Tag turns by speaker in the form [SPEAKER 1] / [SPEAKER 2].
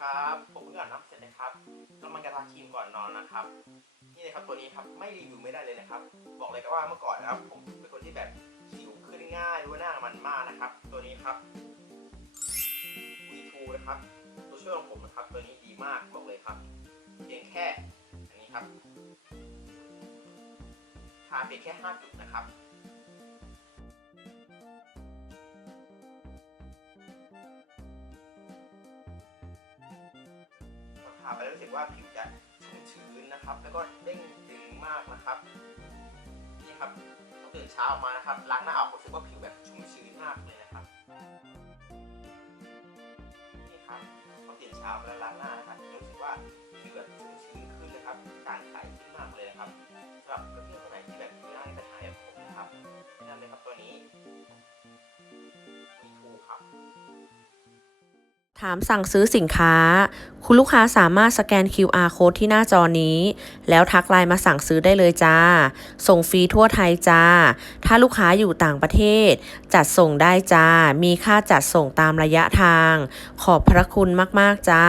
[SPEAKER 1] ครับผมเพิ่งอาบน้ำเสร็จนะครับน้ำมันกระทาครีมก่อนนอนนะครับ นี่เลยครับตัวนี้ครับไม่รีวิวไม่ได้เลยนะครับ บอกเลยก็ว่าเมื่อก่อนนะครับ ผมเป็นคนที่แบบผิวขึ้นง่ายหรือว่าหน้ามันมากนะครับ ตัวนี้ครับวีทูนะครับ ตัวช่วยของผมนะครับ ตัวนี้ดีมากบอกเลยครับ เพียงแค่อันนี้ครับทาเพียงแค่5จุดนะครับาไปแล้วรู้สึกว่าผิวจะชุ่มชื้นนะครับ แล้วก็เด้งดึงมากนะครับนี่ครับตื่นเช้ามานะครับล้างหน้าออกรู้สึกว่าผิวแบบชุ่มชื้นมากเลยนะครับนี่ครับพอตื่นเช้าแล้วล้างหน้านะครับรู้สึกว่าผิวแบบชุ่มชื้นขึ้นนะครับต่างใสขึ้นมากเลยนะครับสำหรับเพื่อนๆคนไหนที่แบบผิวหน้ามีปัญหาแบบผมนะครับแนะนำเลยครับตัวนี้
[SPEAKER 2] ถามสั่งซื้อสินค้า คุณลูกค้าสามารถสแกน QR code ที่หน้าจอนี้ แล้วทักไลน์มาสั่งซื้อได้เลยจ้า ส่งฟรีทั่วไทยจ้า ถ้าลูกค้าอยู่ต่างประเทศ จัดส่งได้จ้า มีค่าจัดส่งตามระยะทาง ขอบพระคุณมาก ๆ จ้า